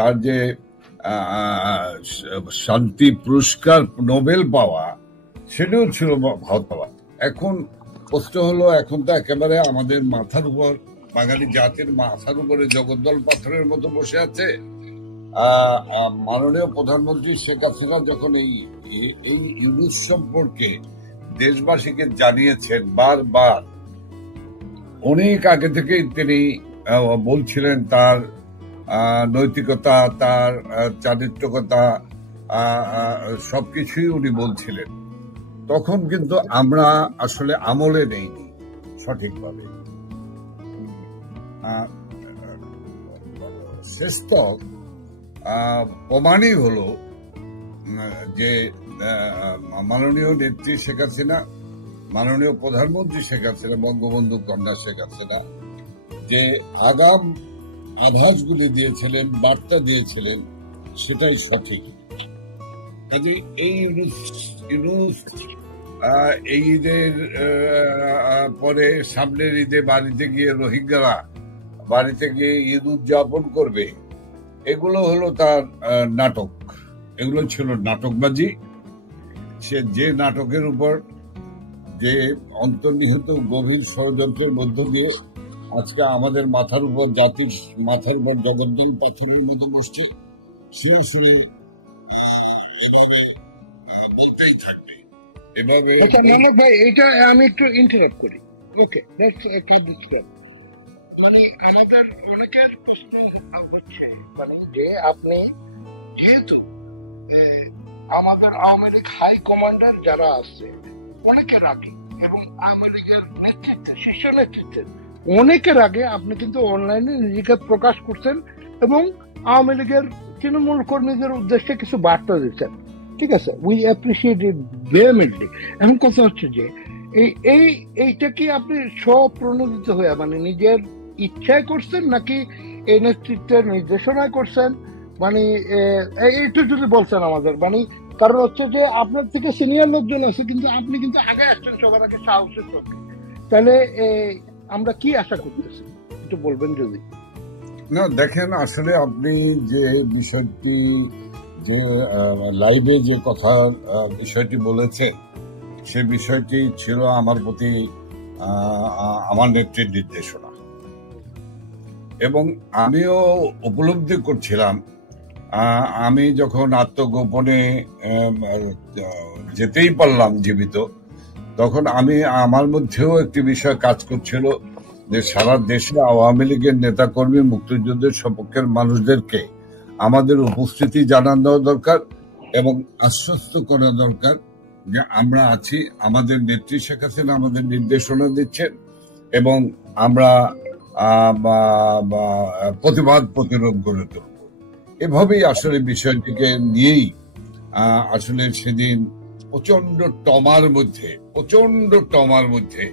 তার যে শান্তি পুরস্কার নোবেল পাওয়া, সেটাও ছিল ভারতবাদ। এখন প্রশ্ন হলো, এখন তো একেবারে আমাদের মাথার উপর, বাঙালি জাতির মাথার উপরে জগদ্দল পাথরের মতো বসে আছে। মাননীয় প্রধানমন্ত্রী শেখ হাসিনা যখন এই ইউনুস সম্পর্কে দেশবাসীকে জানিয়েছেন বারবার, অনেক আগে থেকেই তিনি বলছিলেন তার নৈতিকতা, তার চারিত্রিকতা, সবকিছুই উনি বলছিলেন। তখন কিন্তু আমরা আসলে আমলে নেইনি সঠিকভাবে। শ্রেষ্ঠ প্রমাণই হলো যে মাননীয় নেত্রী শেখ হাসিনা, মাননীয় প্রধানমন্ত্রী শেখ হাসিনা, বঙ্গবন্ধু কন্যা শেখ হাসিনা যে আগাম আভাসগুলি দিয়েছিলেন, বার্তা দিয়েছিলেন, সেটাই সঠিক। কাজে এই ইউনুস এই ঈদের পরে সামনের ঈদে বাড়িতে গিয়ে রোহিঙ্গারা বাড়িতে গিয়ে ঈদ উদযাপন করবে, এগুলো হলো তার নাটক। এগুলো ছিল নাটকবাজি। সে যে নাটকের উপর, যে অন্তর্নিহিত গভীর ষড়যন্ত্রের মধ্য দিয়ে আজকে আমাদের মাথার উপর, জাতির মাথার উপর জগদ্দল পাথরের মতো বসছে, সে শুনে এভাবে বলতেই থাকবে। এভাবে মোহাম্মদ ভাই, এটা আমি একটু ইন্টারাপ্ট করি। ওকে, মানে আমাদের অনেকের প্রশ্ন হচ্ছে মানে যে আপনি যেহেতু আমাদের আওয়ামী লীগ হাই কমান্ডার যারা আছে অনেকের আগে, এবং আওয়ামী লীগের নেতৃত্বে, শীর্ষ নেতৃত্বে অনেকের আগে আপনি কিন্তু অনলাইনে নিজেকে প্রকাশ করছেন এবং আওয়ামী লীগের তৃণমূল কর্মীদের উদ্দেশ্যে কিছু বার্তা দিচ্ছেন। ঠিক আছে, উই অ্যাপ্রিসিয়েট ইট ভেহেমেন্টলি। এখন কথা হচ্ছে যে এইটা কি আপনি স্বপ্রণোদিত হয়ে মানে নিজের ইচ্ছায় করছেন, নাকি এই নেতৃত্বের নির্দেশনায় করছেন? মানে এইটু যদি বলছেন আমাদের, মানে কারণ হচ্ছে যে আপনার থেকে সিনিয়র লোকজন আছে, কিন্তু আপনি কিন্তু আগে আসছেন সবার আগে সাহসের সঙ্গে। তাহলে আমরা কি আশা করতেছি একটু বলবেন যদি। না, দেখেন, আসলে আপনি যে বিষয়টি, যে লাইভে যে কথা বিষয়টি বলেছে, সে বিষয়টি ছিল আমার প্রতি আমার নেত্রীর নির্দেশনা, এবং আমিও উপলব্ধি করছিলাম। আমি যখন আত্মগোপনে যেতেই পারলাম জীবিত, তখন আমার মধ্যেও একটি বিষয় কাজ করছিল যে সারা দেশে আওয়ামী লীগের নেতাকর্মী, মুক্তিযুদ্ধের সপক্ষের মানুষদেরকে আমাদের উপস্থিতি জানানো দরকার এবং আশ্বস্ত করা দরকার যে আমরা আছি, আমাদের নেত্রী শেখ হাসিনা আমাদের নির্দেশনা দিচ্ছেন এবং আমরা প্রতিবাদ প্রতিরোধ গড়ে তুলব। এভাবেই আসলে বিষয়টিকে নিয়েই আসলে সেদিন প্রচন্ড টমার মধ্যে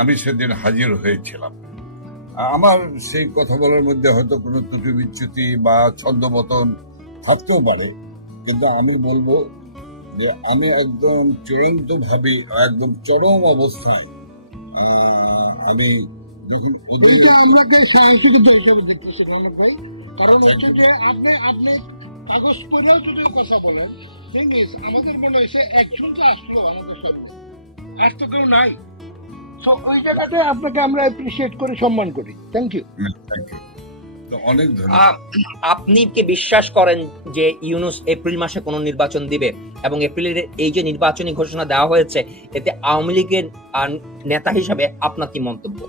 আমি সেদিন হাজির হয়েছিলাম। আমার সেই কথা বলার মধ্যে হয়তো কোনো ত্রুটি বিচ্যুতি বা ছন্দপতন থাকতেও পারে, কিন্তু আমি বলবো যে আমি একদম চূড়ান্তভাবে, একদম চরম অবস্থায় আমি যখন আমরা সাহসিকতা হিসেবে দেখতেছি মানব ভাই, কারণ হচ্ছে যে আপনি কাগজ পড়েও যদি কথা বলেন, আমাদের মনে হয়েছে একজন তো আসলো আমাদের সাথে, আর তো কেউ নাই। ওই জায়গাতে আপনাকে আমরা অ্যাপ্রিসিয়েট করে সম্মান করি। Thank you. অনেক ধন্যবাদ। আপনি কি বিশ্বাস করেন যে ইউনুস এপ্রিল মাসে কোন নির্বাচন দিবে, এবং এপ্রিলের এই যে নির্বাচনী ঘোষণা দেওয়া হয়েছে, এতে আওয়ামী লীগের নেতা হিসাবে আপনার কি মন্তব্য?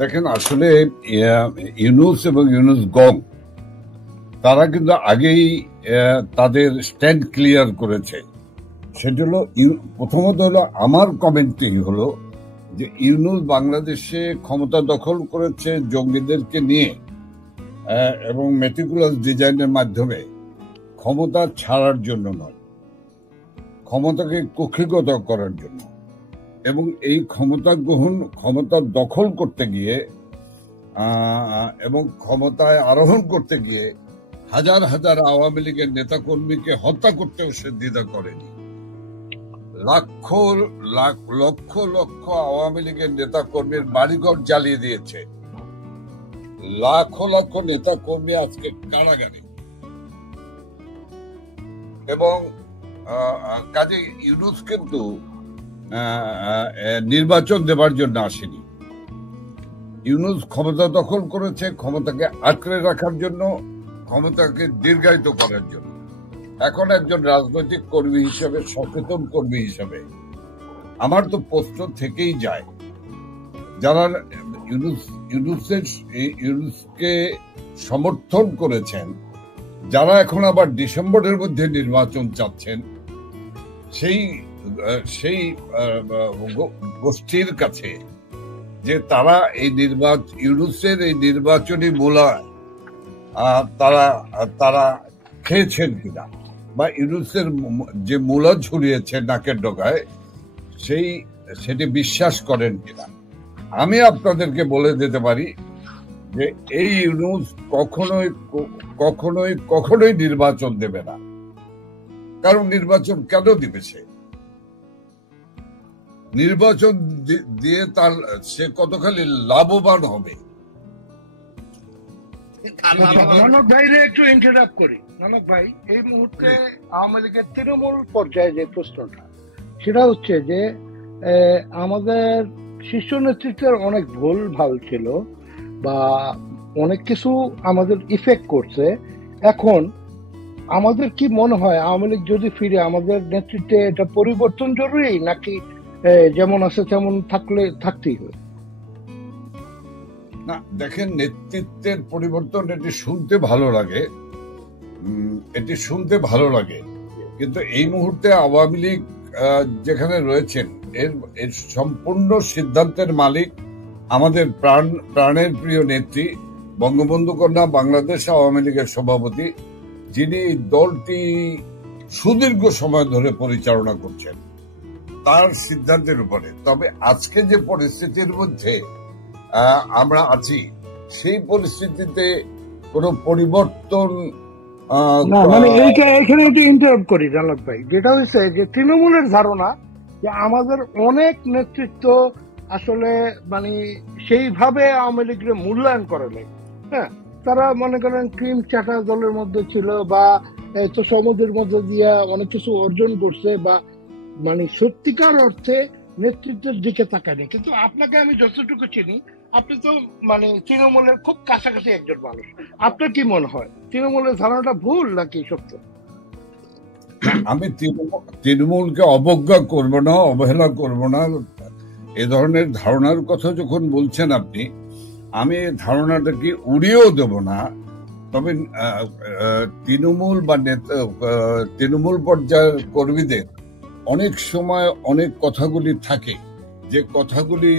দেখেন, আসলে ইউনুস এবং ইউনুস গং তারা কিন্তু আগেই তাদের স্ট্যান্ড ক্লিয়ার করেছে। সেটা হলো, প্রথমত হলো আমার কমেন্টটি হলো যে ইউনুস বাংলাদেশে ক্ষমতা দখল করেছে জঙ্গিদেরকে নিয়ে এবং মেটিকুলাস ডিজাইনের মাধ্যমে, ক্ষমতা ছাড়ার জন্য নয়, ক্ষমতাকে কক্ষিগত করার জন্য। এবং এই ক্ষমতা দখল করতে গিয়ে এবং ক্ষমতায় আরোহণ করতে গিয়ে হাজার হাজার আওয়ামী লীগের নেতাকর্মীকে হত্যা করতেও সে দ্বিধা করেনি। লক্ষ লক্ষ আওয়ামী লীগের নেতাকর্মীর বাড়িঘর জ্বালিয়ে দিয়েছে। লাখো লাখো নেতা কর্মী আজকে কারাগারে, এবং কাজে ইউনূস কিন্তু নির্বাচন দেবার জন্য আসেনি। ইউনূস ক্ষমতা দখল করেছে ক্ষমতাকে আঁকড়ে রাখার জন্য, ক্ষমতাকে দীর্ঘায়িত করার জন্য। এখন একজন রাজনৈতিক কর্মী হিসেবে, সচেতন কর্মী হিসেবে আমার তো প্রশ্ন থেকেই যায়, যারা ইউনূসকে সমর্থন করেছেন, যারা এখন আবার ডিসেম্বরের মধ্যে নির্বাচন চাচ্ছেন, সেই গোষ্ঠীর কাছে যে তারা এই ইউনূসের এই নির্বাচনী মূলায় তারা খেয়েছেন কিনা, বা ইউনূসের যে মূলা ঝুলিয়েছে নাকের ডগায় সেটি বিশ্বাস করেন কিনা। আমি আপনাদেরকে বলে দিতে পারি যে এই ইউনূস কখনোই নির্বাচন দেবে না। কারণ নির্বাচন কেন দিবে? নির্বাচন দিয়ে সে কতখানি লাভবান হবে। নানক ভাইরে একটু ইন্টারাপ্ট করি। নানক ভাই, এই মুহূর্তে আওয়ামী লীগের তৃণমূল পর্যায়ে যে প্রশ্নটা, সেটা হচ্ছে যে আমাদের শীর্ষ নেতৃত্বের অনেক ভুল ভাল ছিল বা অনেক কিছু আমাদের ইফেক্ট করছে। এখন আমাদের কি মনে হয়, আওয়ামী লীগ যদি ফিরে, আমাদের নেতৃত্বে এটা পরিবর্তন জরুরি, নাকি যেমন আছে তেমন থাকতেই হবে? না, দেখেন, নেতৃত্বের পরিবর্তন এটি শুনতে ভালো লাগে, কিন্তু এই মুহূর্তে আওয়ামী লীগ যেখানে রয়েছেন, এর সম্পূর্ণ সিদ্ধান্তের মালিক আমাদের প্রাণের প্রিয় নেত্রী, বঙ্গবন্ধু কন্যা বাংলাদেশ আওয়ামী লীগের সভাপতি, যিনি দলটি সুদীর্ঘ সময় ধরে পরিচালনা করছেন, তার সিদ্ধান্তের উপরে। তবে আজকে যে পরিস্থিতির মধ্যে আমরা আছি, সেই পরিস্থিতিতে কোনো পরিবর্তন মানে এখানে একটু ইন্টারাপ্ট করি জানক ভাই। যেটা হয়েছে যে তৃণমূলের ধারণা যে আমাদের অনেক নেতৃত্ব আসলে মানে সেইভাবে আওয়ামী লীগের মূল্যায়ন করে নাই। হ্যাঁ, তারা মনে করেন ক্রিম চাটা দলের মধ্যে ছিল, বা তো সমুদ্রের মধ্যে দিয়ে অনেক কিছু অর্জন করছে, বা মানে সত্যিকার অর্থে নেতৃত্বের দিকে তাকায়নি। কিন্তু আপনাকে আমি যতটুকু চিনি, আপনি তো মানে তৃণমূলের খুব কাছাকাছি একজন মানুষ। আপনার কি মনে হয়, তৃণমূলের ধারণাটা ভুল নাকি সত্য? আমি তৃণমূলকে অবজ্ঞা করব না, অবহেলা করব না। এ ধরনের ধারণার কথা যখন বলছেন আপনি, আমি ধারণাটাকে উড়িয়েও দেব না। তবে তৃণমূল বা তৃণমূল পর্যায়ের কর্মীদের অনেক সময় অনেক কথাগুলি থাকে, যে কথাগুলি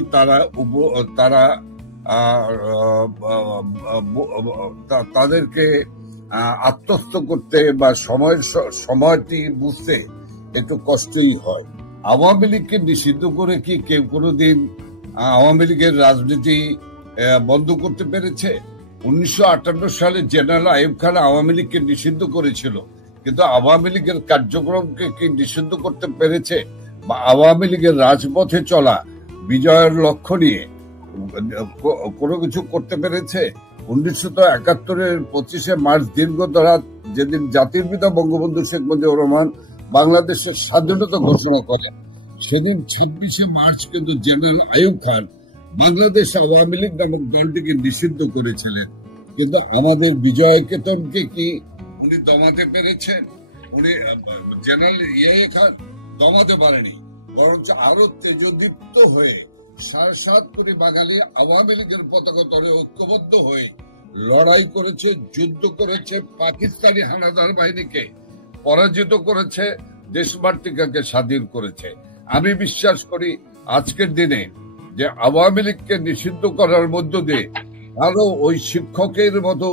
তাদেরকে আত্মস্থ করতে বা সময়টি বুঝতে একটু কষ্টই হয়। আওয়ামী লীগকে নিষিদ্ধ করে কি কেউ কোনোদিন আওয়ামী লীগের রাজনীতি বন্ধ করতে পেরেছে? 1958 সালে জেনারেল আইয়ুব খান আওয়ামী লীগকে নিষিদ্ধ করেছিল, কিন্তু আওয়ামী লীগের কার্যক্রমকে কি নিষিদ্ধ করতে পেরেছে? বা আওয়ামী লীগের রাজপথে চলা, বিজয়ের লক্ষ্য নিয়ে কোনো কিছু করতে পেরেছে? 1971-এর 25শে মার্চ দীর্ঘ রাত, যেদিন জাতির পিতা বঙ্গবন্ধু শেখ মুজিবুর রহমান বাংলাদেশের স্বাধীনতা ঘোষণা করেন, সেদিন 26শে মার্চ কিন্তু জেনারেল আইয়ুব খান বাংলাদেশ আওয়ামী লীগ নামক দলটিকে নিষিদ্ধ করেছিলেন। কিন্তু আমাদের বিজয় কেতনকে কি উনি দমাতে পেরেছেন? উনি জেনারেল ইয়াহিয়া খান দমাতে পারেনি, বরঞ্চ আরো তেজোদীপ্ত হয়ে 7.5 কোটি বাঙালি আওয়ামী লীগের পতাকা তলে ঐক্যবদ্ধ হয়ে লড়াই করেছে, যুদ্ধ করেছে, পাকিস্তানি হানাদার বাহিনীকে পরাজিত করেছে, দেশমাতৃকাকে স্বাধীন করেছে। আমি বিশ্বাস করি আজকের দিনে যে আওয়ামী লীগকে নিষিদ্ধ করার মধ্য দিয়ে আরো ওই শিক্ষকের মতো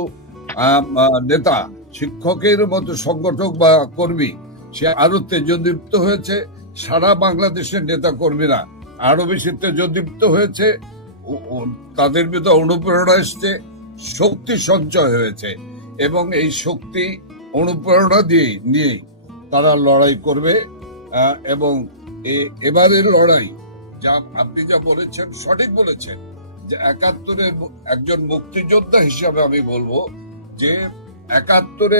নেতা, শিক্ষকের মতো সংগঠক বা কর্মী, সে আরো তেজোদীপ্ত হয়েছে। সারা বাংলাদেশের নেতা কর্মীরা আরো বেশি তেজোদীপ্ত হয়েছে, তাদের ভিতরে অনুপ্রেরণা এসছে, শক্তি সঞ্চয় হয়েছে, এবং এই শক্তি অনুপ্রেরণা নিয়ে তারা লড়াই করবে। এবং এবারের লড়াই, যা আপনি যা বলেছেন সঠিক বলেছেন, যে 71-এর একজন মুক্তিযোদ্ধা হিসাবে আমি বলবো যে 71-এ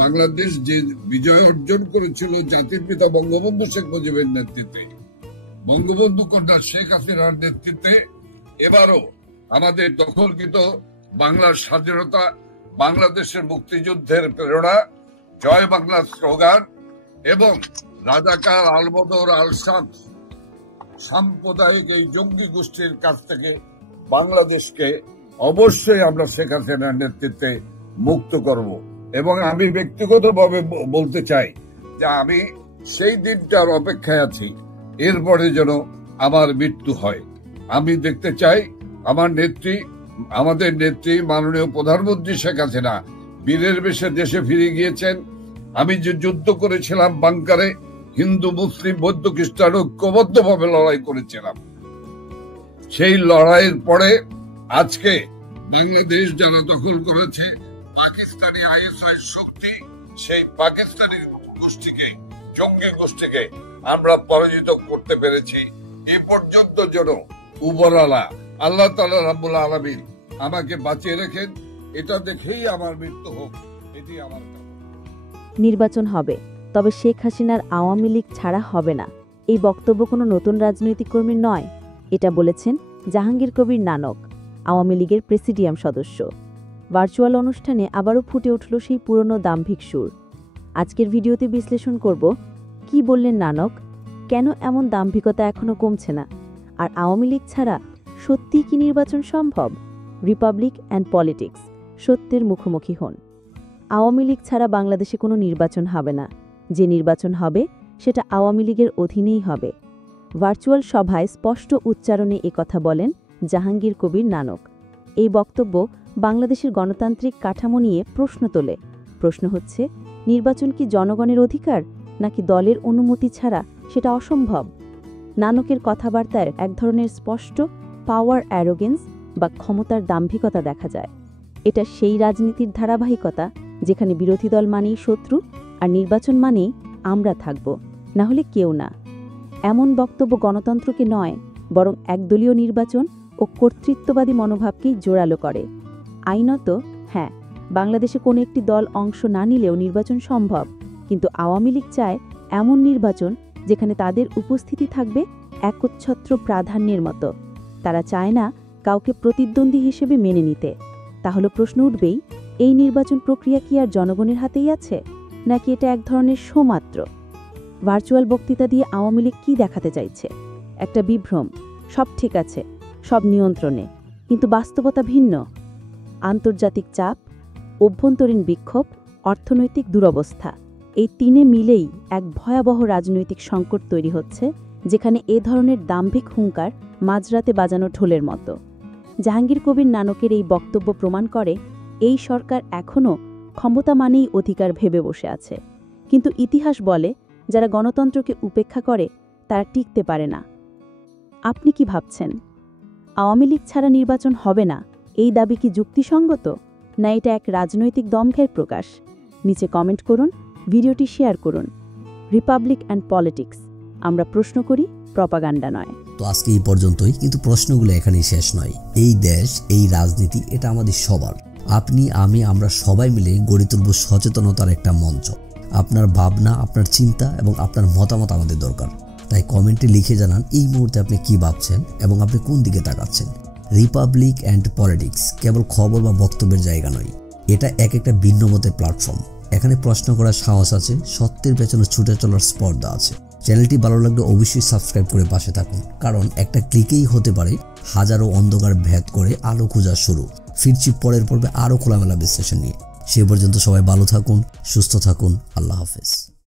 বাংলাদেশ যে বিজয় অর্জন করেছিল জাতির পিতা বঙ্গবন্ধু শেখ মুজিবের নেতৃত্বে, বঙ্গবন্ধু কন্যা শেখ হাসিনার নেতৃত্বে, এবারও আমাদের দখলকৃত বাংলার স্বাধীনতা, বাংলাদেশের মুক্তিযুদ্ধের প্রেরণা, জয় বাংলার স্লোগান এবং রাজাকার, আলবদর, আলশামস সাম্প্রদায়িক এই জঙ্গি গোষ্ঠীর কাছ থেকে বাংলাদেশকে অবশ্যই আমরা শেখ হাসিনার নেতৃত্বে মুক্ত করব। এবং আমি ব্যক্তিগতভাবে বলতে চাই যে আমি সেই দিনটার অপেক্ষায় আছি, এরপরে যেন আমার মৃত্যু হয়। আমি দেখতে চাই আমাদের নেত্রী মাননীয় প্রধানমন্ত্রী শেখ হাসিনা বীরের বেশে দেশে ফিরে গিয়েছেন। আমি যে যুদ্ধ করেছিলাম বাংকারে, হিন্দু মুসলিম বৌদ্ধ খ্রিস্টান ঐক্যবদ্ধভাবে লড়াই করেছিলাম, সেই লড়াইয়ের পরে আজকে বাংলাদেশ যারা দখল করেছে পাকিস্তানি আইএসআই শক্তি, সেই পাকিস্তানি গোষ্ঠীকে, জঙ্গি গোষ্ঠীকে আমরা পরাজিত করতে পেরেছি। এ পর্যন্ত যেন উপরওয়ালা আল্লাহ তাআলা রাব্বুল আলামিন আমাকে বাঁচিয়ে রেখেন, এটা দেখেই আমার মৃত্যু হোক, এটি আমার। নির্বাচন হবে, তবে শেখ হাসিনার আওয়ামী লীগ ছাড়া হবে না, এই বক্তব্য কোনো নতুন রাজনৈতিক কর্মীর নয়। এটা বলেছেন জাহাঙ্গীর কবির নানক, আওয়ামী লীগের প্রেসিডিয়াম সদস্য। ভার্চুয়াল অনুষ্ঠানে আবারও ফুটে উঠল সেই পুরনো দাম্ভিক সুর। আজকের ভিডিওতে বিশ্লেষণ করব কি বললেন নানক, কেন এমন দাম্ভিকতা এখনও কমছে না, আর আওয়ামী লীগ ছাড়া সত্যিই কি নির্বাচন সম্ভব? রিপাবলিক অ্যান্ড পলিটিক্স, সত্যের মুখোমুখি হন। আওয়ামী লীগ ছাড়া বাংলাদেশে কোনো নির্বাচন হবে না, যে নির্বাচন হবে সেটা আওয়ামী লীগের অধীনেই হবে। ভার্চুয়াল সভায় স্পষ্ট উচ্চারণে একথা বলেন জাহাঙ্গীর কবির নানক। এই বক্তব্য বাংলাদেশের গণতান্ত্রিক কাঠামো নিয়ে প্রশ্ন তোলে। প্রশ্ন হচ্ছে, নির্বাচন কি জনগণের অধিকার, নাকি দলের অনুমতি ছাড়া সেটা অসম্ভব? নানকের কথাবার্তায় এক ধরনের স্পষ্ট পাওয়ার অ্যারোগেন্স বা ক্ষমতার দাম্ভিকতা দেখা যায়। এটা সেই রাজনীতির ধারাবাহিকতা যেখানে বিরোধী দল মানেই শত্রু, আর নির্বাচন মানেই আমরা থাকব, না হলে কেউ না। এমন বক্তব্য গণতন্ত্রকে নয়, বরং একদলীয় নির্বাচন ও কর্তৃত্ববাদী মনোভাবকেই জোরালো করে। আইনত হ্যাঁ, বাংলাদেশে কোনো একটি দল অংশ না নিলেও নির্বাচন সম্ভব, কিন্তু আওয়ামী লীগ চায় এমন নির্বাচন যেখানে তাদের উপস্থিতি থাকবে একচ্ছত্র প্রাধান্যের মতো। তারা চায় না কাউকে প্রতিদ্বন্দ্বী হিসেবে মেনে নিতে। তাহলে প্রশ্ন উঠবেই, এই নির্বাচন প্রক্রিয়া কি আর জনগণের হাতেই আছে, নাকি এটা এক ধরনের শো মাত্র? ভার্চুয়াল বক্তৃতা দিয়ে আওয়ামী লীগ কী দেখাতে চাইছে? একটা বিভ্রম, সব ঠিক আছে, সব নিয়ন্ত্রণে, কিন্তু বাস্তবতা ভিন্ন। আন্তর্জাতিক চাপ, অভ্যন্তরীণ বিক্ষোভ, অর্থনৈতিক দুরবস্থা, এই তিনে মিলেই এক ভয়াবহ রাজনৈতিক সংকট তৈরি হচ্ছে, যেখানে এ ধরনের দাম্ভিক হুঙ্কার মাঝরাতে বাজানো ঢোলের মতো। জাহাঙ্গীর কবির নানকের এই বক্তব্য প্রমাণ করে এই সরকার এখনও ক্ষমতা মানেই অধিকার ভেবে বসে আছে। কিন্তু ইতিহাস বলে, যারা গণতন্ত্রকে উপেক্ষা করে তারা টিকতে পারে না। আপনি কি ভাবছেন? আওয়ামী লীগ ছাড়া নির্বাচন হবে না, এই দাবি কি যুক্তিসঙ্গত, না এটা এক রাজনৈতিক দম্ভের প্রকাশ? নিচে কমেন্ট করুন, ভিডিওটি শেয়ার করুন। রিপাবলিক অ্যান্ড পলিটিক্স, আমরা প্রশ্ন করি, প্রপাগান্ডা নয়। তো আজকে এই পর্যন্তই, কিন্তু প্রশ্নগুলো এখানেই শেষ নয়। এই দেশ, এই রাজনীতি, এটা আমাদের সবার। আপনি, আমি, আমরা সবাই মিলে গড়ে তুলব সচেতনতার একটা মঞ্চ। আপনার ভাবনা, আপনার চিন্তা এবং আপনার মতামত আমাদের দরকার। তাই কমেন্টে লিখে জানান এই মুহূর্তে আপনি কি ভাবছেন এবং আপনি কোন দিকে তাকাচ্ছেন। রিপাবলিক অ্যান্ড পলিটিক্স কেবল খবর বা বক্তব্যের জায়গা নয়, এটা একটা ভিন্ন মতের প্ল্যাটফর্ম। এখানে প্রশ্ন করার সাহস আছে, সত্যের পেছনে ছুটে চলার স্পর্ধা আছে। চ্যানেলটি ভালো লাগলে অবশ্যই সাবস্ক্রাইব করে পাশে থাকুন, কারণ একটা ক্লিকেই হতে পারে হাজারো অন্ধকার ভেদ করে আলো খোঁজা শুরু। ফিরছি পরের পর্বে আরও খোলামেলা বিশ্লেষণ নিয়ে। সে পর্যন্ত সবাই ভালো থাকুন, সুস্থ থাকুন। আল্লাহ হাফেজ।